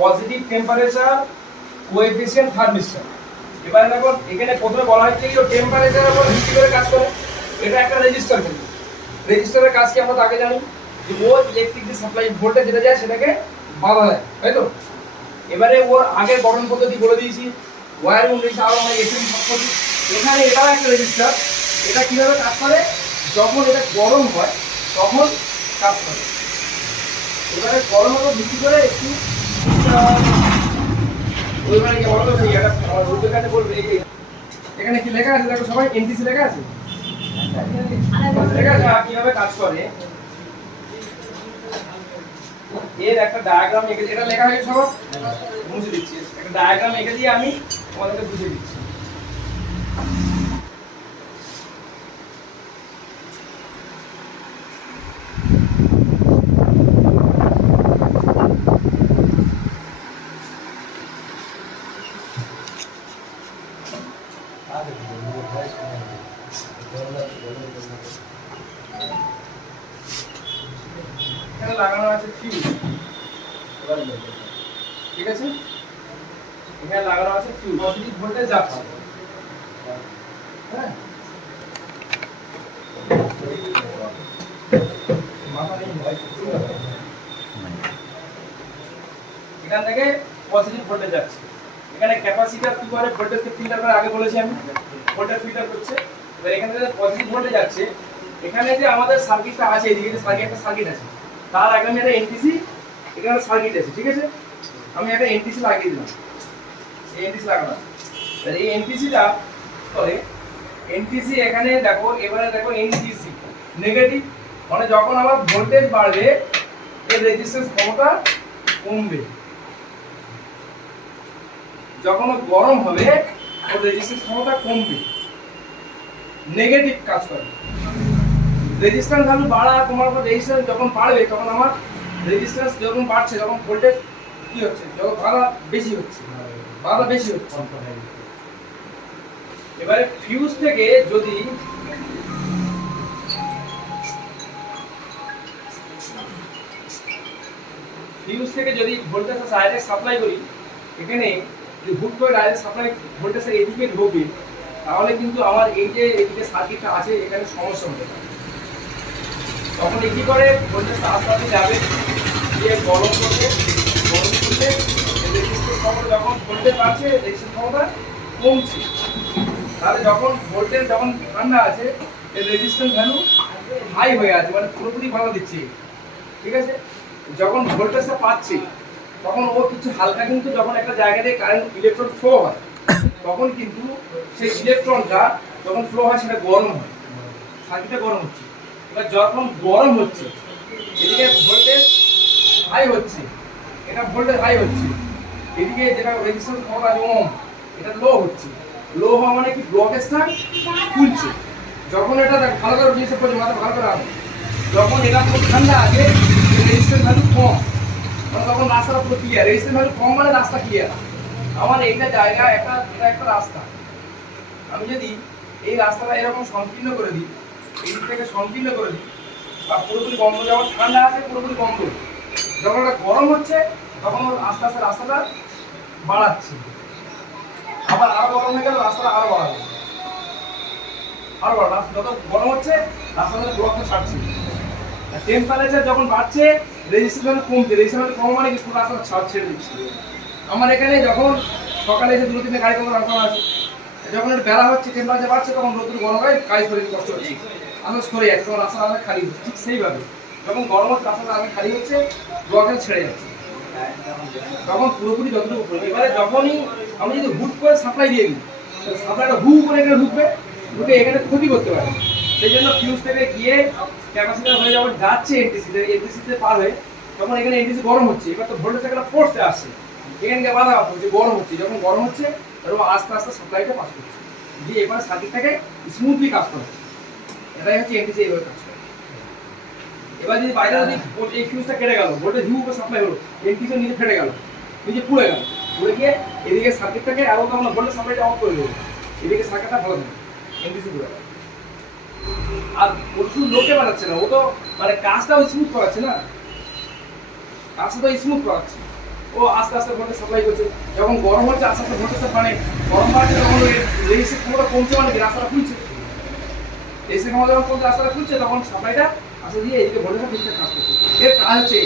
Positive temperature coefficient thermistor. এবারে দেখো এখানে প্রথমে বলা হচ্ছে কি টেম্পারেচারের উপর ভিত্তি করে কাজ করে। এটা একটা রেজিস্টার, কিন্তু রেজিস্টারের কাজ কি আমরা আগে জানি যে ও ইলেকট্রিক যে সাপ্লাই ভোল্টেজ যেটা যায় সেটাকে বাধা দেয়, তাই তো। এবারে ওর আগের গঠন পদ্ধতি বলে দিয়েছি, ওয়্যার অনুযায়ী আরো আমরা এসএম পদ্ধতি। এখানে এটাও একটা রেজিস্টার। এটা কিভাবে কাজ করে, যখন এটা গরম হয় তখন কাজ করে। এবারে গরমের উপর ভিত্তি করে একটু ওইবারে কি বলতো সেই এটা আমার রুটের কাছে বলবে এখানে কি লেখা আছে দেখো সবাই, এনটিসি লেখা আছে। লেখা আছে কিভাবে কাজ করে এর একটা ডায়াগ্রাম এঁকে, এটা লেখা হয়েছে সব বুঝে দিচ্ছি। একটা ডায়াগ্রাম এঁকে দিয়ে আমি তোমাদেরকে বুঝিয়ে দিচ্ছি। এখানে লাগানো আছে ফিউজ, ঠিক আছে। এখানে লাগানো আছে ফিউজ, পজিটিভ ভোল্টেজ যাচ্ছে, হ্যাঁ। এখান থেকে পজিটিভ ভোল্টেজ যাচ্ছে। এখানে ক্যাপাসিটর কি করে ভোল্টেজকে ফিল্টার করে, আগে বলেছি আমি, ভোল্টেজ ফিল্টার করছে। এবার এখানে যে পজিটিভ ভোল্টেজ যাচ্ছে, এখানে যে আমাদের সার্কিটটা আছে, এদিকে যে সার্কিট আছে, তার আগে আমি একটা এনটিসি, এখানে সার্কিট আছে, ঠিক আছে। আমি একটা এনটিসি লাগিয়ে দিলাম, এই এনটিসি লাগানো। এই এনটিসিটা করে এনটিসি এখানে দেখো, এবারে দেখো এনটিসি নেগেটিভ, মানে যখন আমার ভোল্টেজ বাড়বে এর রেজিস্ট্যান্স ক্ষমতা কমবে, যখন গরম হবে ওর রেজিস্ট্যান্স ক্ষমতা কমবে, নেগেটিভ কাজ করে। রেজিস্ট্যান্স ভ্যালু বাড়া, তোমার রেজিস্ট্যান্স যখন বাড়বে তখন আমার রেজিস্ট্যান্স যখন বাড়ছে তখন ভোল্টেজ কি হচ্ছে, যখন বাধা বেশি হচ্ছে, বাধা বেশি হচ্ছে। এবারে ফিউজ থেকে যদি ভোল্টেজটা ডাইরেক্ট সাপ্লাই করি, এখানে যদি হুট করে ডাইরেক্ট সাপ্লাই ভোল্টেজটা এদিকে ঢোকে, তাহলে কিন্তু আমার এই যে এদিকে সার্কিটটা আছে এখানে সমস্যা হতে পারে। তখন কি করে ভোল্টেজটা আস্তে আস্তে যাবে, দিয়ে গরম করবে, রেজিস্ট্যান্স ক্ষমতা যখন ভোল্টেজ বাড়ছে রেজিস্ট্যান্স ক্ষমতা কমছে। তাহলে যখন ভোল্টেজ যখন ঠান্ডা আছে এর রেজিস্ট্যান্স ভ্যালু হাই হয়ে আছে, মানে পুরোপুরি বাধা দিচ্ছে, ঠিক আছে। যখন ভোল্টেজটা পাচ্ছে তখন ও কিছু হালকা, কিন্তু যখন একটা জায়গা দিয়ে কারেন্ট ইলেকট্রন ফ্লো হয় তখন কিন্তু সেই ইলেকট্রনটা যখন ফ্লো হয় সেটা গরম হয়, সার্কিটটা গরম হচ্ছে। এবার যখন গরম হচ্ছে এদিকে ভোল্টেজ হাই হচ্ছে, এটা ভোল্টেজ হাই হচ্ছে, এদিকে যেটা রেজিস্ট্যান্স ক্ষমতা ওম এটা লো হচ্ছে। লো হওয়া মানে কি, ব্লকেজটা খুলছে। যখন এটা ভালো করে জিনিসটা পড়ছে, মাথা ভালো করে আসবে, যখন এটা খুব ঠান্ডা আছে রেজিস্ট্যান্স ভ্যালু কম, মানে তখন রাস্তাটা পুরো ক্লিয়ার। রেজিস্ট্যান্স ভ্যালু কম মানে রাস্তা ক্লিয়ার। আমার এইটা জায়গা এটা একটা রাস্তা, আমি যদি এই রাস্তাটা এরকম সংকীর্ণ করে দিই, এই দিক থেকে সংকীর্ণ করে দিই, বা পুরোপুরি বন্ধ, যখন ঠান্ডা আছে পুরোপুরি বন্ধ, যখন এটা গরম হচ্ছে তখন আস্তে আস্তে রাস্তাটা বাড়াচ্ছে, আবার আরো গরম হয়ে গেল রাস্তাটা আরো বাড়াবে, আরো বাড়াবে। যত গরম হচ্ছে রাস্তাটা ব্লকটা ছাড়ছে। টেম্পারেচার যখন বাড়ছে রেজিস্ট্যান্স কমছে, রেজিস্ট্যান্স কম মানে কি পুরো রাস্তাটা ছেড়ে দিচ্ছে। আমার এখানে যখন সকালে এসে 2-3 গাড়ি করে রাখা আছে, যখন একটু বেলা হচ্ছে টেম্পারেচার বাড়ছে তখন রোদ্দুর গরম হয়, গাড়ি শরীর কষ্ট হচ্ছে, আস্তে সরে যাচ্ছে, তখন রাস্তা আলাদা খালি হচ্ছে। ঠিক সেইভাবে যখন গরম হচ্ছে রাস্তাটা আগে খালি হচ্ছে, ব্লকেজ ছেড়ে যাচ্ছে, তখন পুরোপুরি যতটুকু করবে। এবারে যখনই আমি যদি হুট করে সাপ্লাই দিয়ে দিই, সাপ্লাইটা হু করে এখানে ঢুকবে, ঢুকে এখানে ক্ষতি করতে পারে। সেই জন্য ফিউজ থেকে গিয়ে ক্যাপাসিটার হয়ে যখন যাচ্ছে এনটিসিতে পার হয়ে, তখন এখানে এনটিসি গরম হচ্ছে, এবার তো ভোল্টেজ একটা ফোর্সে আসছে, এখানে বাধা হচ্ছে, গরম হচ্ছে। যখন গরম হচ্ছে এরকম আস্তে আস্তে সাপ্লাইটা পাস করছে, দিয়ে এবার সার্কিটটাকে স্মুথলি কাজ করছে। এটাই হচ্ছে এনটিসি এইভাবে কাজ করে। এবার যদি বাইরে যদি এই ফিউজটা কেটে গেল, ভোল্টেজ হিউ করে সাপ্লাই হলো, এনটিসি নিচে ফেটে গেল, নিচে পুড়ে গেল, পুড়ে গিয়ে এদিকে সার্কিটটাকে আরো তখন ভোল্টেজ সাপ্লাইটা অফ করে দেবো, এদিকে সার্কিটটা ভালো থাকে, এনটিসি পুড়ে গেল। আর ও শুধু লোকে বানাচ্ছে না, ও তো মানে কাজটাও স্মুথ করাচ্ছে না, কাজটা তো স্মুথ করাচ্ছে। ও আস্তে আস্তে ভোল্টেজ সাপ্লাই করছে। যখন গরম হচ্ছে আস্তে আস্তে ভোল্টেজ মানে গরম বাড়ছে, তখন ওই রেজিস্ট্যান্স ক্ষমতা কমছে, মানে কি রাস্তাটা খুলছে। রেজিস্ট্যান্স ক্ষমতা যখন কমছে রাস্তাটা খুলছে, তখন সাপ্লাইটা আসলে দিয়ে এদিকে ভোল্টেজটা ঠিকঠাক কাজ করছে। এর কাজ হচ্ছে